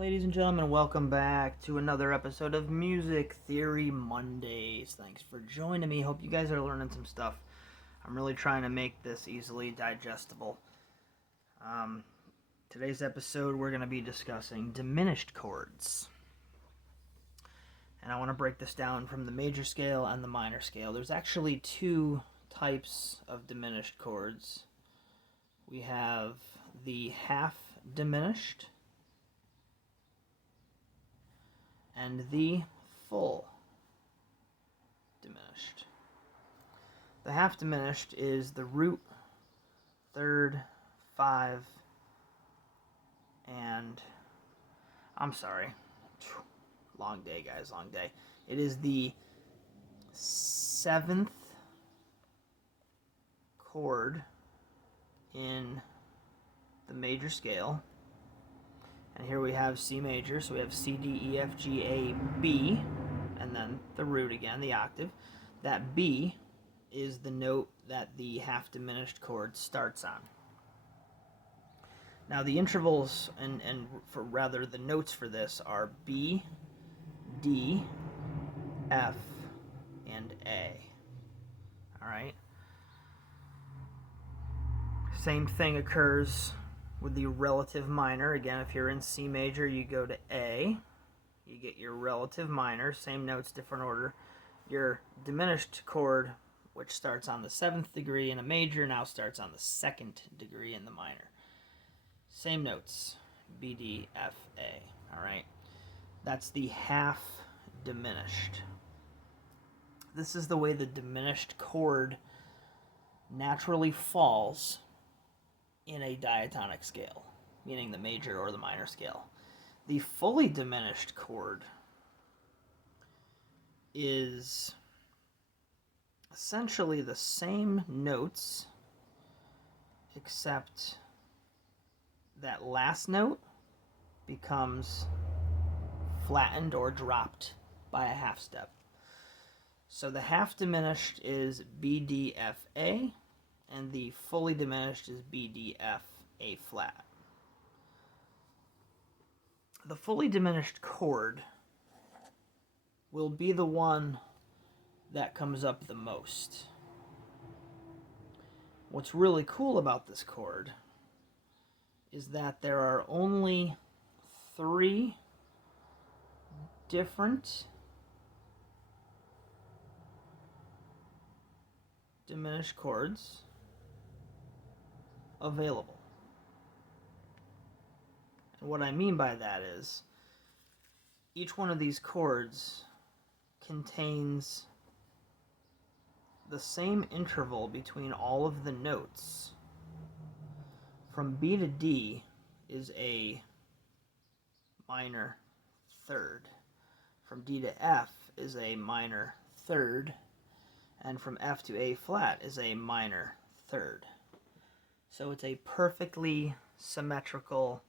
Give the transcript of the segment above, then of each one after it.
Ladies and gentlemen, welcome back to another episode of Music Theory Mondays. Thanks for joining me. Hope you guys are learning some stuff. I'm really trying to make this easily digestible. Today's episode, we're going to be discussing diminished chords. And I want to break this down from the major scale and the minor scale. There's actually two types of diminished chords. We have the half diminished and the full diminished. The half diminished is the root, third, 5, and long day, guys, long day. It is the 7th chord in the major scale. And here we have C major, so we have C, D, E, F, G, A, B, and then the root again, the octave. That B is the note that the half diminished chord starts on. Now the intervals the notes for this are B, D, F, and A. Alright? Same thing occurs with the relative minor. Again, if you're in C major, you go to A. You get your relative minor, same notes, different order. Your diminished chord, which starts on the 7th degree in a major, now starts on the 2nd degree in the minor. Same notes, B, D, F, A. Alright? That's the half diminished. This is the way the diminished chord naturally falls in a diatonic scale, meaning the major or the minor scale. The fully diminished chord is essentially the same notes, except that last note becomes flattened or dropped by a half step. So the half diminished is B, D, F, A, and the fully diminished is B, D, F, A flat. The fully diminished chord will be the one that comes up the most. What's really cool about this chord is that there are only 3 different diminished chords available. And what I mean by that is each one of these chords contains the same interval between all of the notes. From B to D is a minor third. From D to F is a minor third. And from F to A flat is a minor third. So it's a perfectly symmetrical,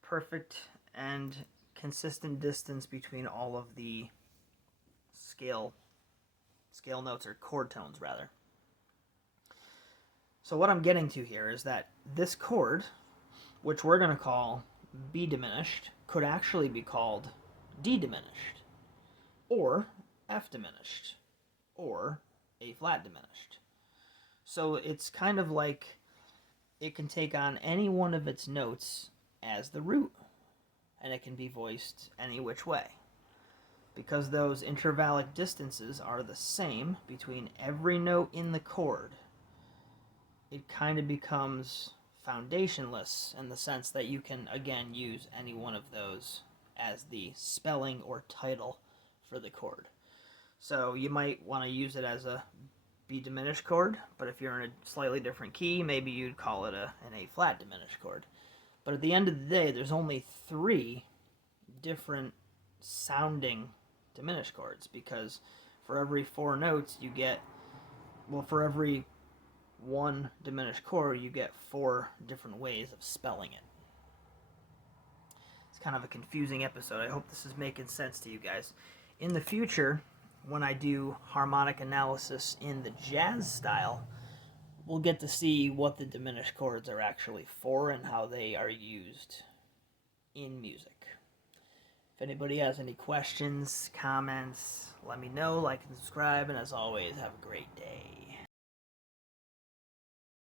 perfect and consistent distance between all of the scale notes, or chord tones rather. So what I'm getting to here is that this chord, which we're going to call B diminished, could actually be called D diminished, or F diminished, or A flat diminished. So it's kind of like it can take on any one of its notes as the root, and it can be voiced any which way. Because those intervallic distances are the same between every note in the chord, it kind of becomes foundationless in the sense that you can, again, use any one of those as the spelling or title for the chord. So you might want to use it as a B diminished chord, but if you're in a slightly different key, maybe you'd call it an A flat diminished chord. But at the end of the day, there's only 3 different sounding diminished chords, because for every 4 notes you get, for every 1 diminished chord you get 4 different ways of spelling it. It's kind of a confusing episode. I hope this is making sense to you guys. In the future, when I do harmonic analysis in the jazz style, we'll get to see what the diminished chords are actually for and how they are used in music. If anybody has any questions, comments, let me know, like and subscribe, and as always, have a great day.